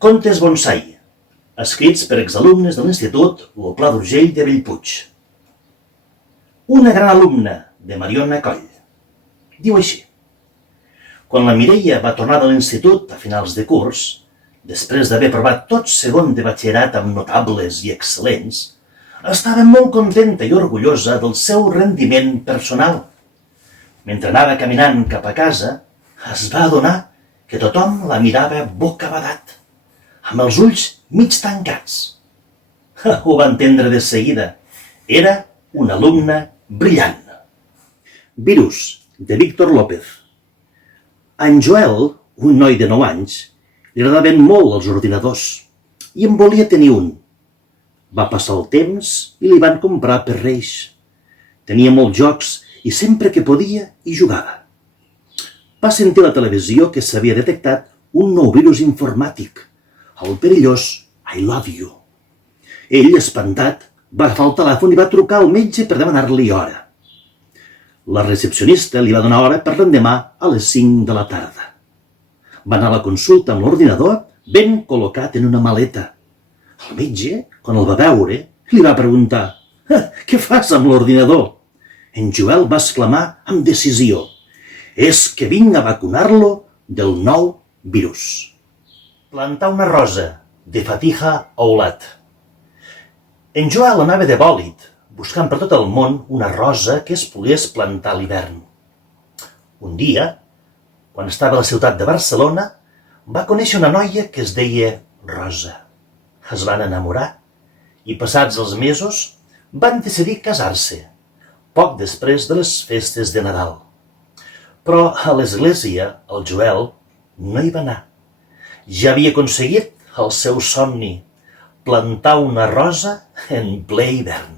Contes bonsai, escrits per exalumnes de l'Institut El Pla d'Urgell de Bellpuig. Una gran alumna, de Mariona Coll. Diu així: quan la Mireia va tornar de l'institut a finals de curs, després d'haver provat tot segon de batxillerat amb notables i excel·lents, estava molt contenta i orgullosa del seu rendiment personal. Mentre anava caminant cap a casa, es va adonar que tothom la mirava bocabadat, amb els ulls mig tancats. Ho va entendre de seguida. Era una alumna brillant. Virus, de Víctor López. A en Joel, un noi de 9 anys, li agradaven molt els ordinadors i en volia tenir un. Va passar el temps i li van comprar per Reis. Tenia molts jocs i sempre que podia hi jugava. Va sentir a la televisió que s'havia detectat un nou virus informàtic, el perillós I Love You. Ell, espantat, va agafar el telèfon i va trucar al metge per demanar-li hora. La recepcionista li va donar hora per l'endemà a les 5 de la tarda. Va anar a la consulta amb l'ordinador ben col·locat en una maleta. El metge, quan el va veure, li va preguntar: «Què fas amb l'ordinador?» En Joel va exclamar amb decisió: «És que vinc a vacunar-lo del nou virus». Plantar una rosa, de Fatiha Oulat. En Joel anava de bòlit, buscant per tot el món una rosa que es pogués plantar a l'hivern. Un dia, quan estava a la ciutat de Barcelona, va conèixer una noia que es deia Rosa. Es van enamorar i, passats els mesos, van decidir casar-se, poc després de les festes de Nadal. Però a l'església el Joel no hi va anar. Ja havia aconseguit el seu somni, plantar una rosa en ple hivern.